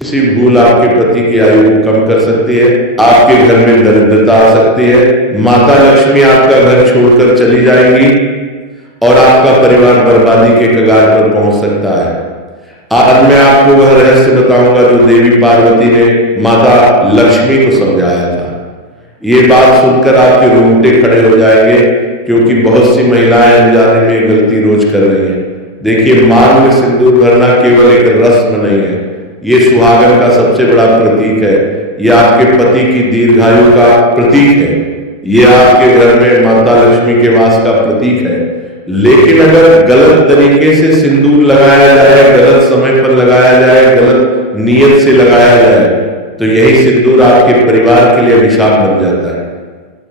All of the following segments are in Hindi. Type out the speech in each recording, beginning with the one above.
किसी भूल आपके पति की आयु को कम कर सकती है। आपके घर में दरिद्रता आ सकती है। माता लक्ष्मी आपका घर छोड़कर चली जाएंगी और आपका परिवार बर्बादी के कगार पर पहुंच सकता है। आज मैं आपको वह रहस्य बताऊंगा जो देवी पार्वती ने माता लक्ष्मी को समझाया था। ये बात सुनकर आपके रोंगटे खड़े हो जाएंगे, क्योंकि बहुत सी महिलाएं अनजाने में गलती रोज कर रही हैं। देखिए, मांग में सिंदूर भरना केवल एक रस्म नहीं है, ये सुहागन का सबसे बड़ा प्रतीक है। ये आपके पति की दीर्घायु का प्रतीक है। ये आपके घर में माता लक्ष्मी के वास का प्रतीक है। लेकिन अगर गलत तरीके से सिंदूर लगाया जाए, गलत समय पर लगाया जाए, गलत नियत से लगाया जाए, तो यही सिंदूर आपके परिवार के लिए अभिशाप बन जाता है।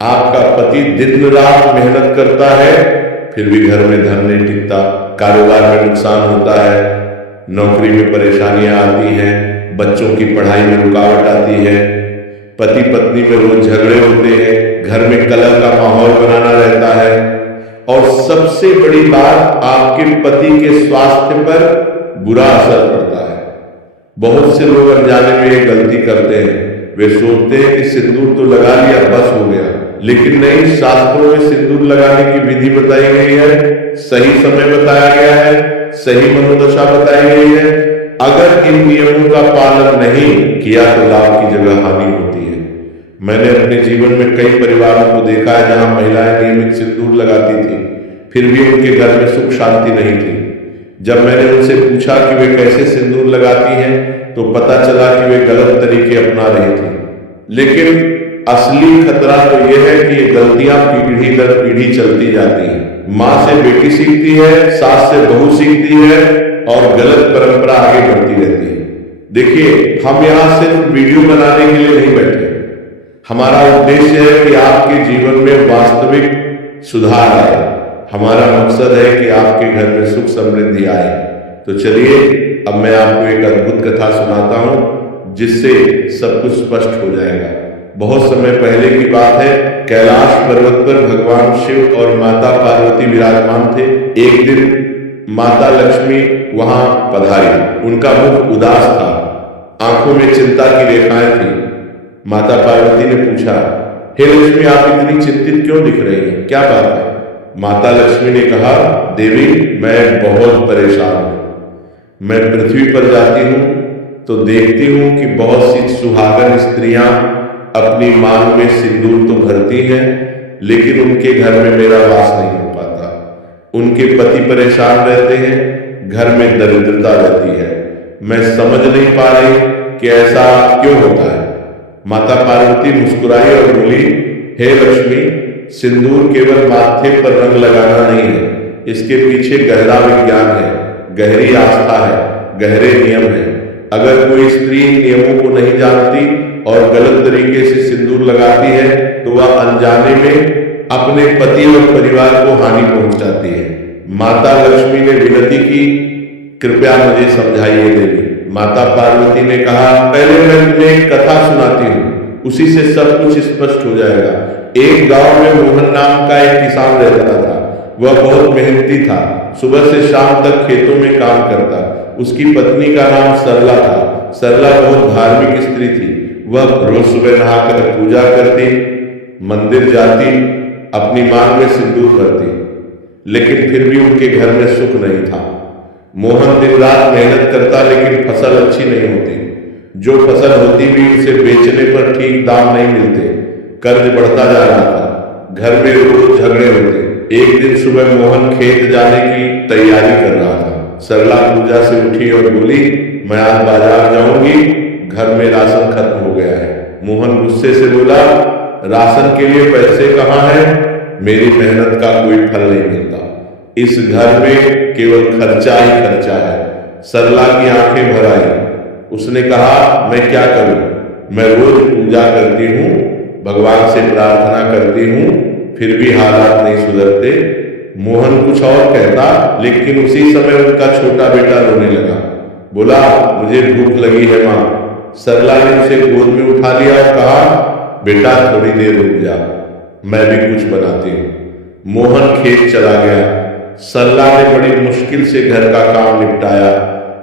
आपका पति दिन रात मेहनत करता है, फिर भी घर में धन नहीं टिकता, कारोबार में नुकसान होता है, नौकरी में परेशानियां आती हैं, बच्चों की पढ़ाई में रुकावट आती है, पति पत्नी में रोज झगड़े होते हैं, घर में कलह का माहौल बनाना रहता है, और सबसे बड़ी बात, आपके पति के स्वास्थ्य पर बुरा असर पड़ता है। बहुत से लोग अनजाने में ये गलती करते हैं। वे सोचते हैं कि सिंदूर तो लगा लिया, बस हो गया, लेकिन नहीं, शास्त्रों में सिंदूर लगाने की विधि बताई गई है, सही समय बताया गया है, सही मनोदशा बताई गई है। अगर इन नियमों का पालन नहीं किया तो लाभ की जगह हानि होती है। मैंने अपने जीवन में कई परिवारों को देखा है जहां महिलाएं नियमित सिंदूर लगाती थी, फिर भी उनके घर में सुख शांति नहीं थी। जब मैंने उनसे पूछा कि वे कैसे सिंदूर लगाती हैं, तो पता चला कि वे गलत तरीके अपना रही थी। लेकिन असली खतरा तो यह है कि ये गलतियां पीढ़ी दर पीढ़ी चलती जाती हैं। माँ से बेटी सीखती है, सास से बहू सीखती है, और गलत परंपरा आगे बढ़ती रहती है। देखिए, हम यहाँ सिर्फ वीडियो बनाने के लिए नहीं बैठे। हमारा उद्देश्य है कि आपके जीवन में वास्तविक सुधार आए। हमारा मकसद है कि आपके घर में सुख समृद्धि आए। तो चलिए, अब मैं आपको एक अद्भुत कथा सुनाता हूं, जिससे सब कुछ स्पष्ट हो जाएगा। बहुत समय पहले की बात है। कैलाश पर्वत पर भगवान शिव और माता पार्वती विराजमान थे। एक दिन माता लक्ष्मी वहां पधारी। उनका मुख उदास था, आंखों में चिंता की रेखाएं थी। माता पार्वती ने पूछा, हे लक्ष्मी, आप इतनी चिंतित क्यों दिख रही हैं? क्या बात है? माता लक्ष्मी ने कहा, देवी, मैं बहुत परेशान हूं। मैं पृथ्वी पर जाती हूं तो देखती हूं कि बहुत सी सुहागन स्त्रियां अपनी मांग में सिंदूर तो भरती हैं, लेकिन उनके घर में मेरा वास नहीं हो पाता। उनके पति परेशान रहते हैं, घर में दरिद्रता रहती है। मैं समझ नहीं पा रही कि ऐसा क्यों होता है। माता पार्वती मुस्कुराई और बोली, हे लक्ष्मी, सिंदूर केवल माथे पर रंग लगाना नहीं है, इसके पीछे गहरा विज्ञान है, गहरी आस्था है, गहरे नियम है। अगर कोई स्त्री इन नियमों को नहीं जानती और गलत तरीके से सिंदूर लगाती है, तो वह अनजाने में अपने पति और परिवार को हानि पहुंचाती है। माता लक्ष्मी ने विनती की, कृपया मुझे समझाइए देवी। माता पार्वती ने कहा, पहले मैं तुम्हें एक कथा सुनाती हूँ, उसी से सब कुछ स्पष्ट हो जाएगा। एक गांव में मोहन नाम का एक किसान रहता था। वह बहुत मेहनती था, सुबह से शाम तक खेतों में काम करता। उसकी पत्नी का नाम सरला था। सरला बहुत धार्मिक स्त्री थी। वह रोज सुबह नहाकर पूजा करती, मंदिर जाती, अपनी मांग में सिंदूर भरती, लेकिन फिर भी उनके घर में सुख नहीं था। मोहन दिन रात मेहनत करता, लेकिन फसल अच्छी नहीं होती। जो फसल होती भी उसे बेचने पर ठीक दाम नहीं मिलते। कर्ज बढ़ता जा रहा था। घर में रोज झगड़े होते। एक दिन सुबह मोहन खेत जाने की तैयारी कर रहा था। सरला पूजा से उठी और बोली, मैं आज बाजार जाऊंगी, घर में राशन खत्म हो गया है। मोहन गुस्से से बोला, राशन के लिए पैसे कहाँ हैं? मेरी मेहनत का कोई फल नहीं मिलता। इस घर में केवल खर्चा ही खर्चा है। सरला की आंखें भर आई। उसने कहा, मैं क्या करूं? मैं रोज पूजा करती हूँ, भगवान से प्रार्थना करती हूँ, फिर भी हालात नहीं सुधरते। मोहन कुछ और कहता, लेकिन उसी समय उनका छोटा बेटा रोने लगा। बोला, मुझे भूख लगी है माँ। सरला ने उसे गोद में उठा लिया और कहा, बेटा थोड़ी देर रुक जा, मैं भी कुछ बनाती हूँ। मोहन खेत चला गया। सरला ने बड़ी मुश्किल से घर का काम निपटाया।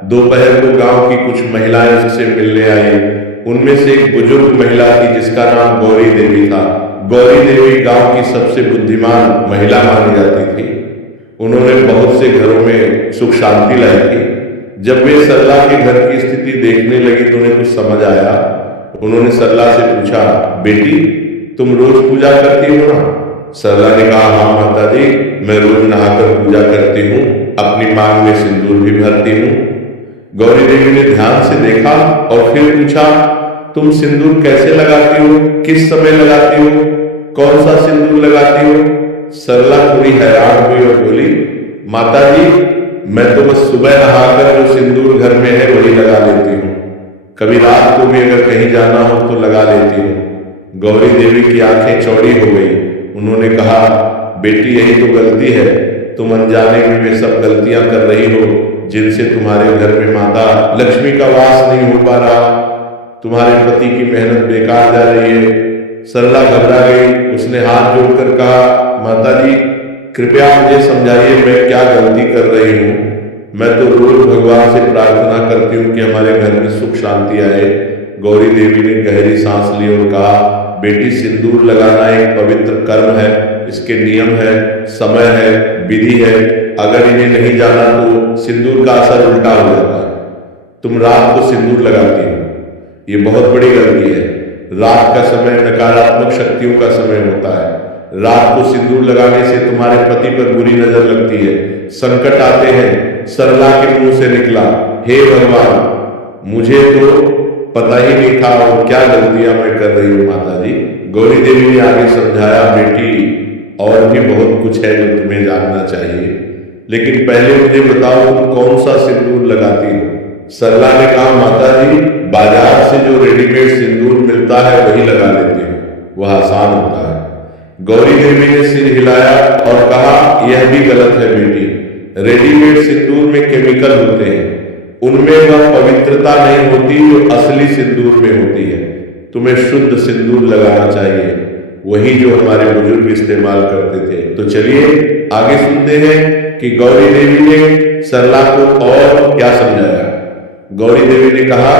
दोपहर को गांव की कुछ महिलाएं उससे मिलने आई। उनमें से एक बुजुर्ग महिला थी जिसका नाम गौरी देवी था। गौरी देवी गांव की सबसे बुद्धिमान महिला मानी जाती थी। उन्होंने बहुत से घरों में सुख शांति लाई थी। जब वे सरला के घर की स्थिति देखने लगी तो उन्हें कुछ समझ आया। उन्होंने सरला से पूछा, बेटी तुम रोज पूजा करती हो ना? सरला ने कहा, हाँ माता जी, मैं रोज नहाकर पूजा करती हूँ, अपनी मांग में सिंदूर भी भरती हूँ। गौरी देवी ने ध्यान से देखा और फिर पूछा, तुम सिंदूर कैसे लगाती हो, किस समय लगाती हो, कौन सा सिंदूर लगाती हो? सरला थोड़ी हैरान हुई और बोली, माता जी मैं तो बस सुबह नहाकर जो सिंदूर घर में है वही लगा लेती हूँ, कभी रात को भी अगर कहीं जाना हो तो लगा लेती हूँ। गौरी देवी की आंखें चौड़ी हो गई। उन्होंने कहा, बेटी यही तो गलती है, तुम अनजाने में वे सब गलतियां कर रही हो जिनसे तुम्हारे घर में माता लक्ष्मी का वास नहीं हो पा रहा, तुम्हारे पति की मेहनत बेकार जा रही है। सरला घबरा गई। उसने हाथ जोड़कर कहा, माता जी कृपया मुझे समझाइए, मैं क्या गलती कर रही हूँ? मैं तो रोज भगवान से प्रार्थना करती हूँ कि हमारे घर में सुख शांति आए। गौरी देवी ने गहरी सांस ली और कहा, बेटी सिंदूर लगाना एक पवित्र कर्म है, इसके नियम है, समय है, विधि है। अगर इन्हें नहीं जाना तो सिंदूर का असर उल्टा हो जाता है। तुम रात को सिंदूर लगाती हो, ये बहुत बड़ी गलती है। रात का समय नकारात्मक शक्तियों का समय होता है। रात को सिंदूर लगाने से तुम्हारे पति पर बुरी नजर लगती है, संकट आते हैं। सरला के मुंह से निकला, हे भगवान मुझे तो पता ही नहीं था और क्या गलतियां मैं कर रही हूँ माता जी। गौरी देवी ने आगे समझाया, बेटी और भी बहुत कुछ है जो तुम्हें जानना चाहिए, लेकिन पहले मुझे बताओ तुम कौन सा सिंदूर लगाती हो? सरला ने कहा, माता जी बाजार से जो रेडीमेड सिंदूर मिलता है वही लगा लेती हूँ, वह आसान होता है। गौरी देवी ने सिर हिलाया और कहा, यह भी गलत है बेटी, रेडीमेड सिंदूर में केमिकल होते हैं, उनमें वह पवित्रता नहीं होती जो असली सिंदूर में होती है। तुम्हें शुद्ध सिंदूर लगाना चाहिए, वही जो हमारे बुजुर्ग इस्तेमाल करते थे। तो चलिए आगे सुनते हैं कि गौरी देवी ने सरला को और क्या समझाया। गौरी देवी ने कहा,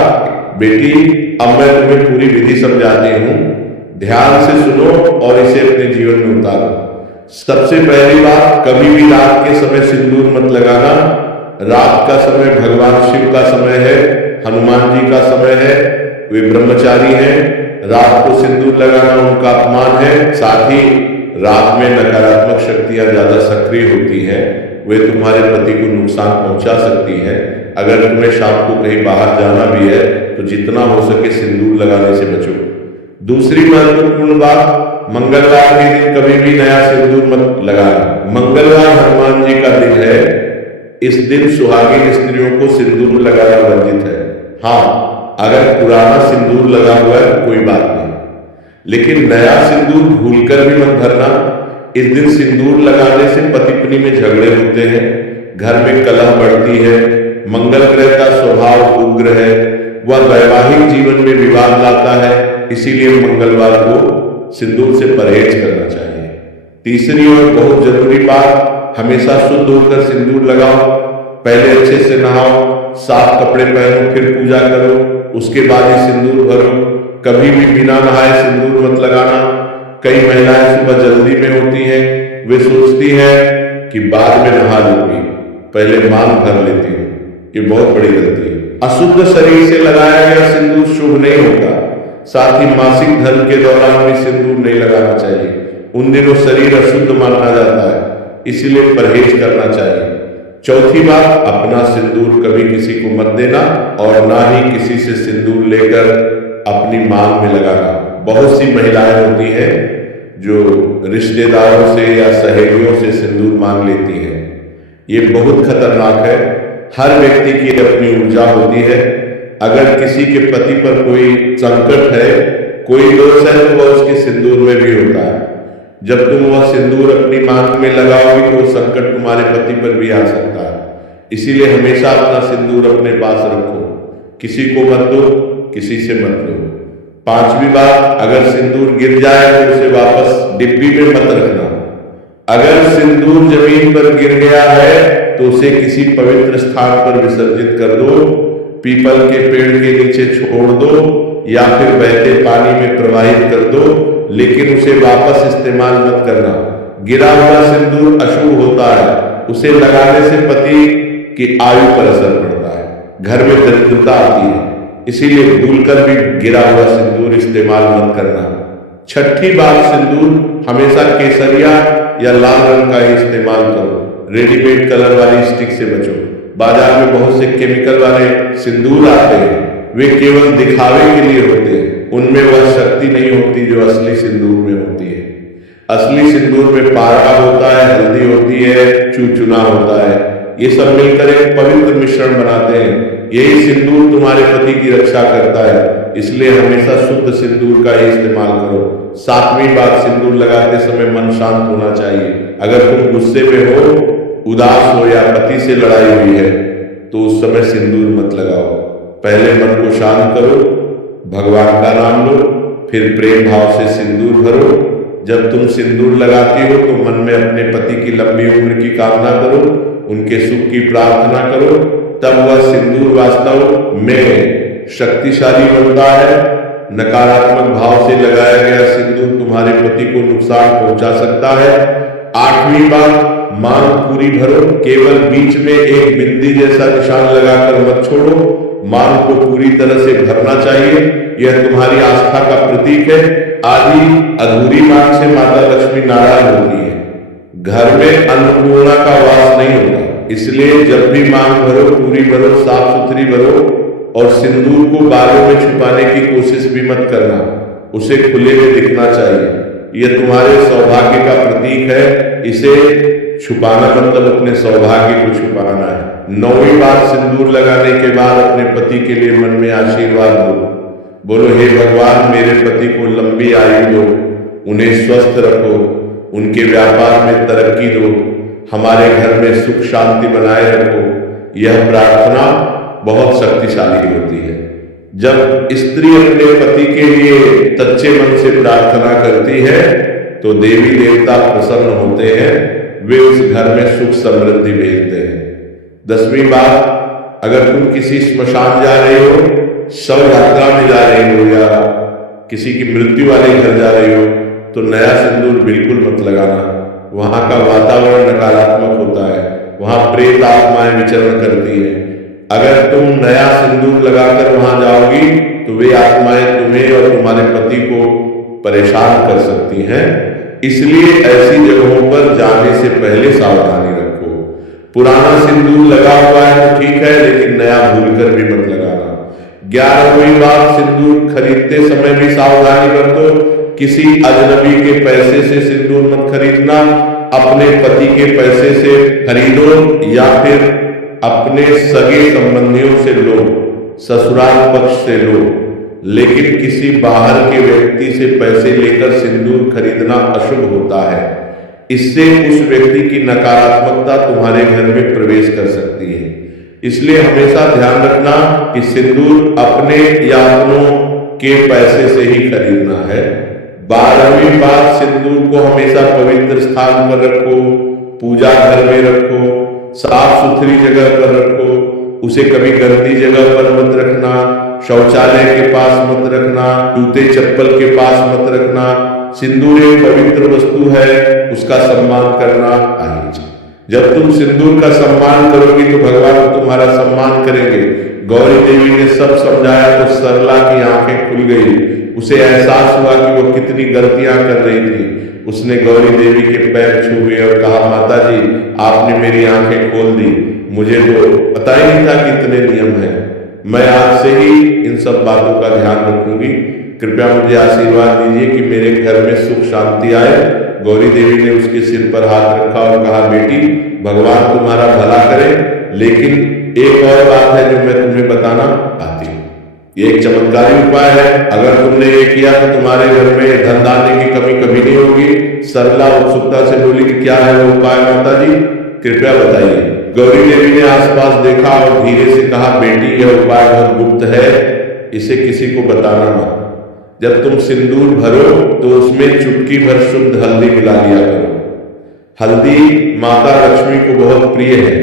बेटी अब मैं तुम्हें पूरी विधि समझाती हूँ, ध्यान से सुनो और इसे अपने जीवन में उतारो। सबसे पहली बात, कभी भी रात के समय सिंदूर मत लगाना। रात का समय भगवान शिव का समय है, हनुमान जी का समय है, वे ब्रह्मचारी हैं। रात को सिंदूर लगाना उनका अपमान है। साथ ही रात में नकारात्मक शक्तियां ज्यादा सक्रिय होती हैं, वे तुम्हारे पति को नुकसान पहुंचा सकती हैं। अगर तुम्हें शाम को कहीं बाहर जाना भी है तो जितना हो सके सिंदूर लगाने से बचो। दूसरी महत्वपूर्ण बात, मंगलवार के दिन कभी भी नया सिंदूर मत लगाना। मंगलवार हनुमान जी का दिन है, इस दिन सुहागिन स्त्रियों को सिंदूर लगाना वर्जित है। हाँ, अगर पुराना सिंदूर लगा हुआ है तो कोई बात नहीं, लेकिन नया सिंदूर भूलकर भी मत भरना। इस दिन सिंदूर लगाने से पति पत्नी में झगड़े होते हैं, घर में कलह बढ़ती है। मंगल ग्रह का स्वभाव उग्र है, वह वैवाहिक जीवन में विवाद लाता है, इसीलिए मंगलवार को सिंदूर से परहेज करना चाहिए। तीसरी और बहुत जरूरी बात, हमेशा शुद्ध होकर सिंदूर लगाओ। पहले अच्छे से नहाओ, साफ कपड़े पहनो, फिर पूजा करो, उसके बाद ही सिंदूर भरो। कभी भी बिना नहाए सिंदूर मत लगाना। कई महिलाएं सुबह जल्दी में होती हैं, वे सोचती हैं कि बाद में नहा लूंगी, पहले मांग भर लेती हूँ। ये बहुत बड़ी गलती है। अशुद्ध शरीर से लगाया गया सिंदूर शुभ नहीं होगा। साथ ही मासिक धर्म के दौरान भी सिंदूर नहीं लगाना चाहिए, उन दिनों शरीर अशुद्ध माना जाता है, इसीलिए परहेज करना चाहिए। चौथी बात, अपना सिंदूर कभी किसी को मत देना और ना ही किसी से सिंदूर लेकर अपनी मांग में लगाना। बहुत सी महिलाएं होती हैं जो रिश्तेदारों से या सहेलियों से सिंदूर मांग लेती हैं, ये बहुत खतरनाक है। हर व्यक्ति की अपनी ऊर्जा होती है। अगर किसी के पति पर कोई संकट है, कोई दोष है, तो वह उसके सिंदूर में भी होता है। जब तुम वह सिंदूर अपनी मांग में लगाओगी तो संकट तुम्हारे पति पर भी आ सकता है। इसीलिए हमेशा अपना सिंदूर अपने पास रखो, किसी को मत दो, किसी से मत लो। पांचवी बात, अगर सिंदूर गिर जाए तो उसे वापस डिब्बी में मत रखना, अगर सिंदूर जमीन पर गिर गया है तो उसे किसी पवित्र स्थान पर विसर्जित कर दो, पीपल के पेड़ के नीचे छोड़ दो या फिर बहते पानी में प्रवाहित कर दो, लेकिन उसे वापस इस्तेमाल मत करना। गिरा हुआ सिंदूर अशुभ होता है, उसे लगाने से पति की आयु पर असर पड़ता है, घर में दरिद्रता आती है, इसीलिए भूलकर भी गिरा हुआ सिंदूर इस्तेमाल मत करना। छठी बात, सिंदूर हमेशा केसरिया या लाल रंग का ही इस्तेमाल करो। रेडीमेड कलर वाली स्टिक से बचो। बाजार में बहुत से केमिकल वाले सिंदूर आते हैं, वे केवल दिखावे के लिए होते हैं, उनमें वह शक्ति नहीं होती जो असली सिंदूर में होती है। असली सिंदूर में पारा होता है, हल्दी होती है, चुचुना होता है, ये सब मिलकर एक पवित्र मिश्रण बनाते हैं। यही सिंदूर तुम्हारे पति की रक्षा करता है, इसलिए हमेशा शुद्ध सिंदूर का ही इस्तेमाल करो। सातवीं बात, सिंदूर लगाते समय मन शांत होना चाहिए। अगर तुम गुस्से में हो, उदास हो या पति से लड़ाई हुई है तो उस समय सिंदूर मत लगाओ। पहले मन को शांत करो, भगवान का नाम लो, फिर प्रेम भाव से सिंदूर भरो। जब तुम सिंदूर लगाती हो तो मन में अपने पति की लंबी उम्र की कामना करो, उनके सुख की प्रार्थना करो, तब वह सिंदूर वास्तव में शक्तिशाली बनता है। नकारात्मक भाव से लगाया गया सिंदूर तुम्हारे पति को नुकसान पहुंचा सकता है। आठवीं बात, मांग पूरी भरो, केवल बीच में एक बिंदी जैसा निशान लगाकर मत छोड़ो, मांग को पूरी तरह से भरना चाहिए, यह तुम्हारी आस्था का प्रतीक है। आदि अधूरी मांग से माता लक्ष्मी नाराज होती है, घर में अन्नपूर्णा का वास नहीं होता। इसलिए जब भी मांग भरो, पूरी भरो, साफ सुथरी भरो, और सिंदूर को बालों में छुपाने की कोशिश भी मत करना, उसे खुले में दिखना चाहिए। यह तुम्हारे सौभाग्य का प्रतीक है, इसे छुपाना मतलब अपने सौभाग्य को छुपाना है। नौवीं बात, सिंदूर लगाने के बाद अपने पति के लिए मन में आशीर्वाद दो। बोलो, हे भगवान, मेरे पति को लंबी आयु दो, उन्हें स्वस्थ रखो, उनके व्यापार में तरक्की दो, हमारे घर में सुख शांति बनाए रखो। यह प्रार्थना बहुत शक्तिशाली होती है। जब स्त्री अपने पति के लिए सच्चे मन से प्रार्थना करती है तो देवी देवता प्रसन्न होते हैं, वे उस घर में सुख समृद्धि भेजते हैं। 10वीं बात, अगर तुम किसी श्मशान जा रहे हो, शव यात्रा में जा रहे हो या किसी की मृत्यु वाले घर जा रहे हो तो नया सिंदूर बिल्कुल मत लगाना। वहां का वातावरण नकारात्मक होता है, वहां प्रेत आत्माएं विचरण करती है। अगर तुम नया सिंदूर लगाकर वहां जाओगी तो वे आत्माएं तुम्हें और तुम्हारे पति को परेशान कर सकती हैं, इसलिए ऐसी जगहों पर जाने से पहले सावधानी रखो। पुराना सिंदूर लगा हुआ है तो ठीक है, लेकिन नया भूलकर भी मत लगाना। 11वीं बात, सिंदूर खरीदते समय भी सावधानी बरतो। किसी अजनबी के पैसे से सिंदूर मत खरीदना, अपने पति के पैसे से खरीदो या फिर अपने सगे संबंधियों से लो, ससुराल पक्ष से लो, लेकिन किसी बाहर के व्यक्ति से पैसे लेकर सिंदूर खरीदना अशुभ होता है। इससे उस व्यक्ति की नकारात्मकता तुम्हारे घर में प्रवेश कर सकती है। इसलिए हमेशा ध्यान रखना कि सिंदूर अपने या अपनों के पैसे से ही खरीदना है। 12वीं बात, सिंदूर को हमेशा पवित्र स्थान पर रखो, पूजा घर में रखो, साफ सुथरी जगह पर रखो, उसे कभी गंदी जगह पर मत रखना, शौचालय के पास मत रखना, जूते चप्पल के पास मत रखना। सिंदूर एक पवित्र वस्तु है, उसका सम्मान करना चाहिए। जब तुम सिंदूर का सम्मान करोगी तो भगवान तुम्हारा सम्मान करेंगे। गौरी देवी ने सब समझाया तो सरला की आंखें खुल गई, उसे एहसास हुआ कि वो कितनी गलतियां कर रही थी। उसने गौरी देवी के पैर छुए और कहा, माता जी, आपने मेरी आंखें खोल दी, मुझे तो पता ही नहीं था कि इतने नियम हैं। मैं आज से ही इन सब बातों का ध्यान रखूंगी। कृपया मुझे आशीर्वाद दीजिए कि मेरे घर में सुख शांति आए। गौरी देवी ने उसके सिर पर हाथ रखा और कहा, बेटी, भगवान तुम्हारा भला करे, लेकिन एक और बात है जो मैं तुम्हें बताना चाहती हूँ। ये एक चमत्कारी उपाय है, अगर तुमने ये किया तो तुम्हारे घर में धन धान्य की कमी कभी नहीं होगी। सरला उत्सुकता से बोली कि क्या है वो उपाय माता जी, कृपया बताइए। गौरी देवी ने आसपास देखा और धीरे से कहा, बेटी, यह उपाय बहुत गुप्त है, इसे किसी को बताना मत। जब तुम सिंदूर भरो तो उसमें चुटकी भर शुद्ध हल्दी मिला लिया करो। हल्दी माता लक्ष्मी को बहुत प्रिय है।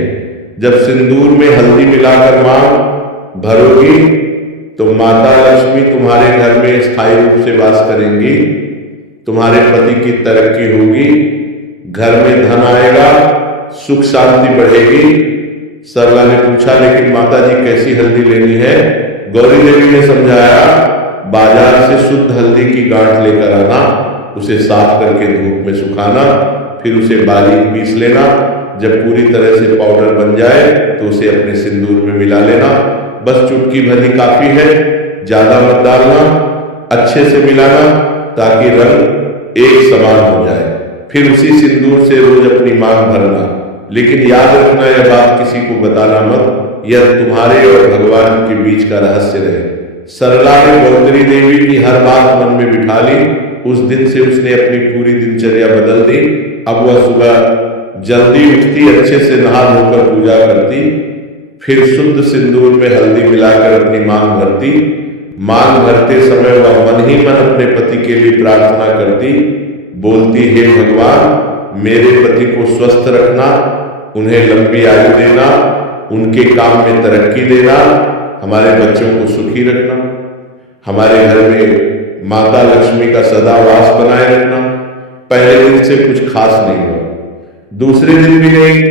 जब सिंदूर में हल्दी मिलाकर मांग भरोगी तो माता लक्ष्मी तुम्हारे घर में स्थायी रूप से वास करेंगी, तुम्हारे पति की तरक्की होगी, घर में धन आएगा, सुख शांति बढ़ेगी। सरला ने पूछा, लेकिन माता जी कैसी हल्दी लेनी है? गौरी देवी ने समझाया, बाजार से शुद्ध हल्दी की गांठ लेकर आना, उसे साफ करके धूप में सुखाना, फिर उसे बारीक पीस लेना। जब पूरी तरह से पाउडर बन जाए तो उसे अपने सिंदूर में मिला लेना। बस चुटकी भर ही काफी है, ज्यादा मत डालना, अच्छे से मिलाना ताकि रंग एक समान हो जाए। फिर उसी सिंदूर से रोज अपनी मांग भरना। लेकिन याद रखना, यह बात किसी को बताना मत, यह तुम्हारे और भगवान के बीच का रहस्य रहे। सरला ने गौरी देवी की हर बात मन में बिठा ली। उस दिन से उसने अपनी पूरी दिनचर्या बदल दी। अब वह सुबह जल्दी उठती, अच्छे से नहा धोकर पूजा करती, फिर शुद्ध सिंदूर में हल्दी मिलाकर अपनी मांग भरती। मांग भरते समय वह मन ही मन अपने पति के लिए प्रार्थना करती, बोलती, हे भगवान, मेरे पति को स्वस्थ रखना, उन्हें लंबी आयु देना, उनके काम में तरक्की देना, हमारे बच्चों को सुखी रखना, हमारे घर में माता लक्ष्मी का सदा वास बनाए रखना। पहले दिन से कुछ खास नहीं हुआ, दूसरे दिन भी नहीं,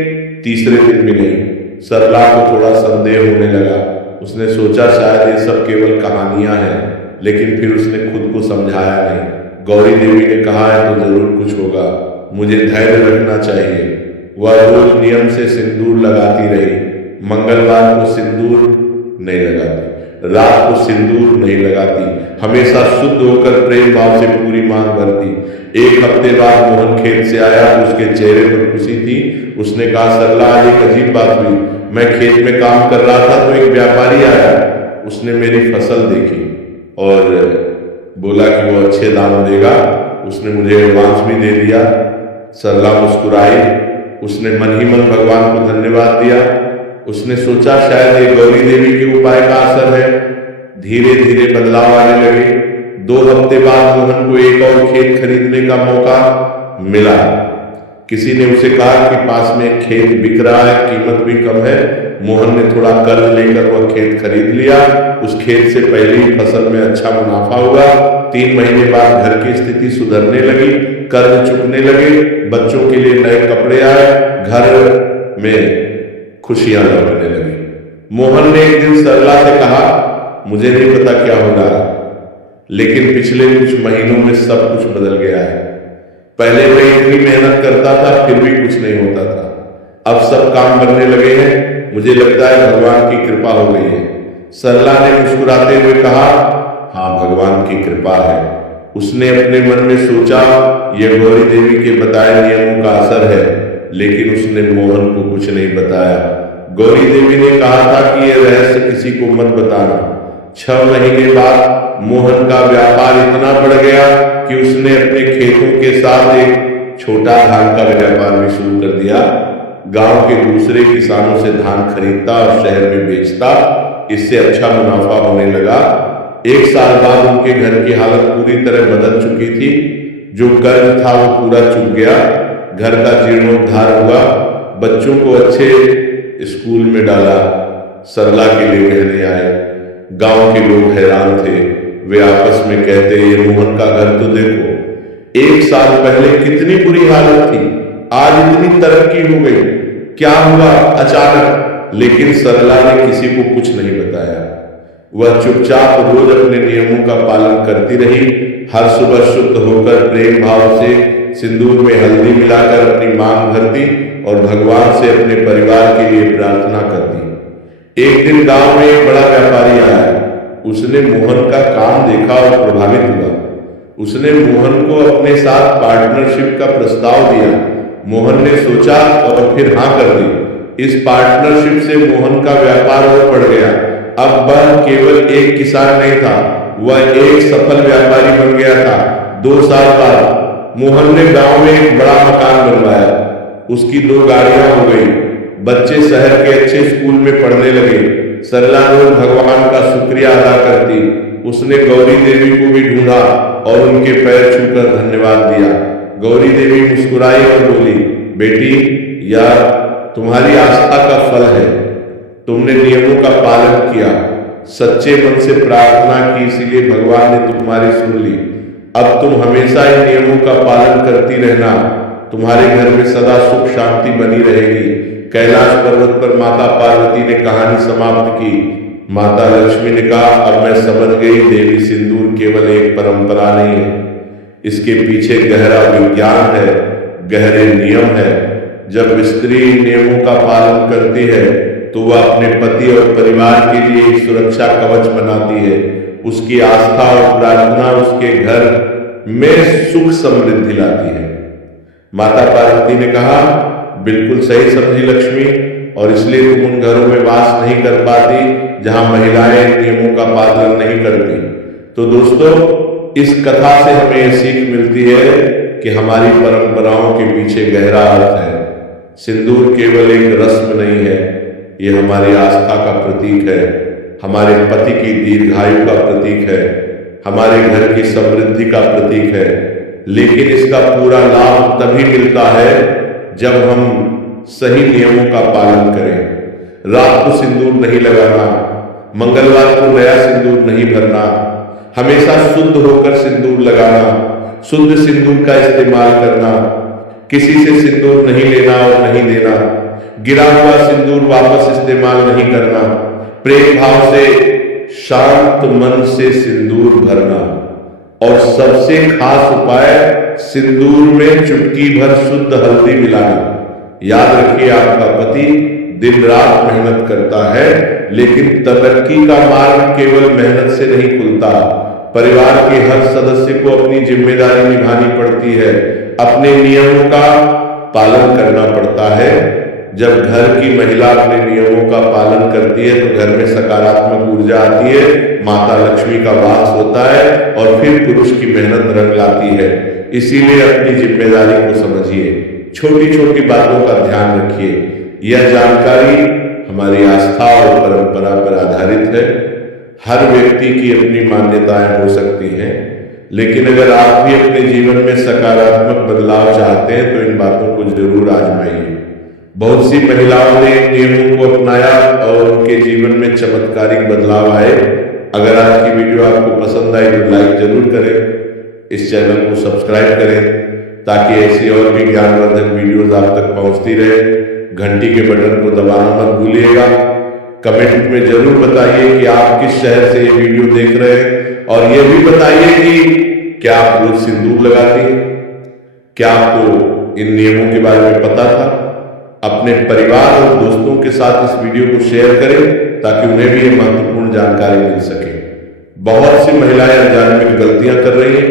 तीसरे दिन भी नहीं। सरला को थोड़ा संदेह होने लगा। उसने सोचा शायद ये सब केवल कहानियां हैं, लेकिन फिर उसने खुद को समझाया नहीं। गौरी देवी ने कहा है तो जरूर कुछ होगा, मुझे धैर्य रखना चाहिए। वह रोज नियम से सिंदूर लगाती रही। मंगलवार को सिंदूर नहीं लगाती, रात को सिंदूर नहीं लगाती, हमेशा शुद्ध होकर प्रेम भाव से पूरी मांग भरती। एक हफ्ते बाद मोहन खेत से आया, उसके चेहरे पर खुशी थी। उसने कहा, सरला, आज एक अजीब बात हुई। मैं खेत में काम कर रहा था तो एक व्यापारी आया, उसने मेरी फसल देखी और बोला कि वो अच्छे दाम देगा। उसने मुझे एडवांस भी दे दिया। सरला मुस्कुराई, उसने मन ही मन भगवान को धन्यवाद दिया। उसने सोचा शायद ये गौरी देवी के उपाय का असर है। धीरे धीरे बदलाव आने लगे। 2 हफ्ते बाद मोहन को एक और खेत खरीदने का मौका मिला। किसी ने उसे कहा कि पास में एक खेत बिक रहा है, कीमत भी कम है। मोहन ने थोड़ा कर्ज लेकर वह खेत खरीद लिया। उस खेत से पहली फसल में अच्छा मुनाफा हुआ। 3 महीने बाद घर की स्थिति सुधरने लगी, कर्ज चुकने लगे, बच्चों के लिए नए कपड़े आए, घर में खुशियां लौटने लगी। मोहन ने एक दिन सरला से कहा, मुझे नहीं पता क्या हो रहा है, लेकिन पिछले कुछ महीनों में सब कुछ बदल गया है। पहले मैं इतनी मेहनत करता था फिर भी कुछ नहीं होता था, अब सब काम बनने लगे हैं। मुझे लगता है भगवान की कृपा हो गई है। सरला ने मुस्कुराते हुए कहा, हाँ, भगवान की कृपा है। उसने अपने मन में सोचा, यह गौरी देवी के बताए नियमों का असर है, लेकिन उसने मोहन को कुछ नहीं बताया। गौरी देवी ने कहा था कि यह रहस्य किसी को मत बताना। 6 महीने बाद मोहन का व्यापार इतना बढ़ गया कि उसने अपने खेतों के साथ एक छोटा धान का व्यापार भी शुरू कर दिया। गांव के दूसरे किसानों से धान खरीदता और शहर में बेचता। इससे अच्छा मुनाफा होने लगा। 1 साल बाद उनके घर की हालत पूरी तरह बदल चुकी थी। जो कर्ज था वो पूरा चुक गया। घर का जीर्णोद्धार हुआ। बच्चों को अच्छे स्कूल में डाला। सरला के लिए कहने आए। गांव के लोग हैरान थे। वे आपस में कहते, ये मोहन का घर तो देखो, 1 साल पहले कितनी बुरी हालत थी, आज इतनी तरक्की हो गई, क्या हुआ अचानक? लेकिन सरला ने किसी को कुछ नहीं बताया। वह चुपचाप रोज अपने नियमों का पालन करती रही। हर सुबह शुद्ध होकर प्रेम भाव से सिंदूर में हल्दी मिलाकर अपनी मांग भरती और भगवान से अपने परिवार के लिए प्रार्थना करती। एक दिन गांव में एक बड़ा व्यापारी आया। उसने मोहन का काम देखा और प्रभावित हुआ। उसने मोहन को अपने साथ पार्टनरशिप का प्रस्ताव दिया। मोहन ने सोचा और फिर हाँ कर दी। इस पार्टनरशिप से मोहन का व्यापार और बढ़ गया। अब वह केवल एक किसान नहीं था, वह एक सफल व्यापारी बन गया था। 2 साल बाद मोहन ने गांव में एक बड़ा मकान बनवाया। उसकी 2 गाड़ियां हो गई। बच्चे शहर के अच्छे स्कूल में पढ़ने लगे। सरला रोज भगवान का शुक्रिया अदा करती। उसने गौरी देवी को भी ढूंढा और उनके पैर छूकर धन्यवाद दिया। गौरी देवी मुस्कुराई और बोली, बेटी, यह तुम्हारी आस्था का फल है। तुमने नियमों का पालन किया, सच्चे मन से प्रार्थना की, इसीलिए भगवान ने तुम्हारी सुन ली। अब तुम हमेशा इन नियमों का पालन करती रहना, तुम्हारे घर में सदा सुख शांति बनी रहेगी। कैलाश पर्वत पर माता पार्वती ने कहानी समाप्त की। माता लक्ष्मी ने कहा, अब मैं समझ गई, देवी सिंदूर केवल एक परंपरा नहीं है, इसके पीछे गहरा विज्ञान है, गहरे नियम है। जब स्त्री नियमों का पालन करती है तो वह अपने पति और परिवार के लिए एक सुरक्षा कवच बनाती है। उसकी आस्था और प्रार्थना उसके घर में सुख समृद्धि लाती है। माता पार्वती ने कहा, बिल्कुल सही समझी लक्ष्मी, और इसलिए तुम उन घरों में वास नहीं कर पाती जहां महिलाएं नियमों का पालन नहीं करती। तो दोस्तों, इस कथा से हमें यह सीख मिलती है कि हमारी परंपराओं के पीछे गहरा अर्थ है। सिंदूर केवल एक रस्म नहीं है, यह हमारी आस्था का प्रतीक है, हमारे पति की दीर्घायु का प्रतीक है, हमारे घर की समृद्धि का प्रतीक है। लेकिन इसका पूरा लाभ तभी मिलता है जब हम सही नियमों का पालन करें। रात को सिंदूर नहीं लगाना, मंगलवार को नया सिंदूर नहीं भरना, हमेशा शुद्ध होकर सिंदूर लगाना, शुद्ध सिंदूर का इस्तेमाल करना, किसी से सिंदूर नहीं लेना और नहीं देना, गिरा हुआ सिंदूर वापस इस्तेमाल नहीं करना, प्रेम भाव से शांत मन से सिंदूर भरना, और सबसे खास उपाय सिंदूर में चुटकी भर शुद्ध हल्दी मिलाना। याद रखिए, आपका पति दिन रात मेहनत करता है, लेकिन तरक्की का मार्ग केवल मेहनत से नहीं खुलता। परिवार के हर सदस्य को अपनी जिम्मेदारी निभानी पड़ती है, अपने नियमों का पालन करना पड़ता है। जब घर की महिला अपने नियमों का पालन करती है तो घर में सकारात्मक ऊर्जा आती है, माता लक्ष्मी का वास होता है, और फिर पुरुष की मेहनत रंग लाती है। इसीलिए अपनी जिम्मेदारी को समझिए, छोटी छोटी बातों का ध्यान रखिए। यह जानकारी हमारी आस्था और परंपरा पर आधारित है। हर व्यक्ति की अपनी मान्यताएं हो सकती हैं, लेकिन अगर आप भी अपने जीवन में सकारात्मक बदलाव चाहते हैं तो इन बातों को जरूर आजमाइए। बहुत सी महिलाओं ने इन नियमों को अपनाया और उनके जीवन में चमत्कारिक बदलाव आए। अगर आज की वीडियो आपको पसंद आई तो लाइक जरूर करें, इस चैनल को सब्सक्राइब करें ताकि ऐसी और भी ज्ञानवर्धक वीडियोज आप तक पहुंचती रहे। घंटी के बटन को दबाना मत भूलिएगा। कमेंट में जरूर बताइए कि आप किस शहर से ये वीडियो देख रहे हैं, और ये भी बताइए कि क्या आप रोज सिंदूर लगाती हैं, क्या आपको इन नियमों के बारे में पता था। अपने परिवार और दोस्तों के साथ इस वीडियो को शेयर करें ताकि उन्हें भी ये महत्वपूर्ण जानकारी मिल सके। बहुत सी महिलाएं अनजाने में गलतियां कर रही हैं,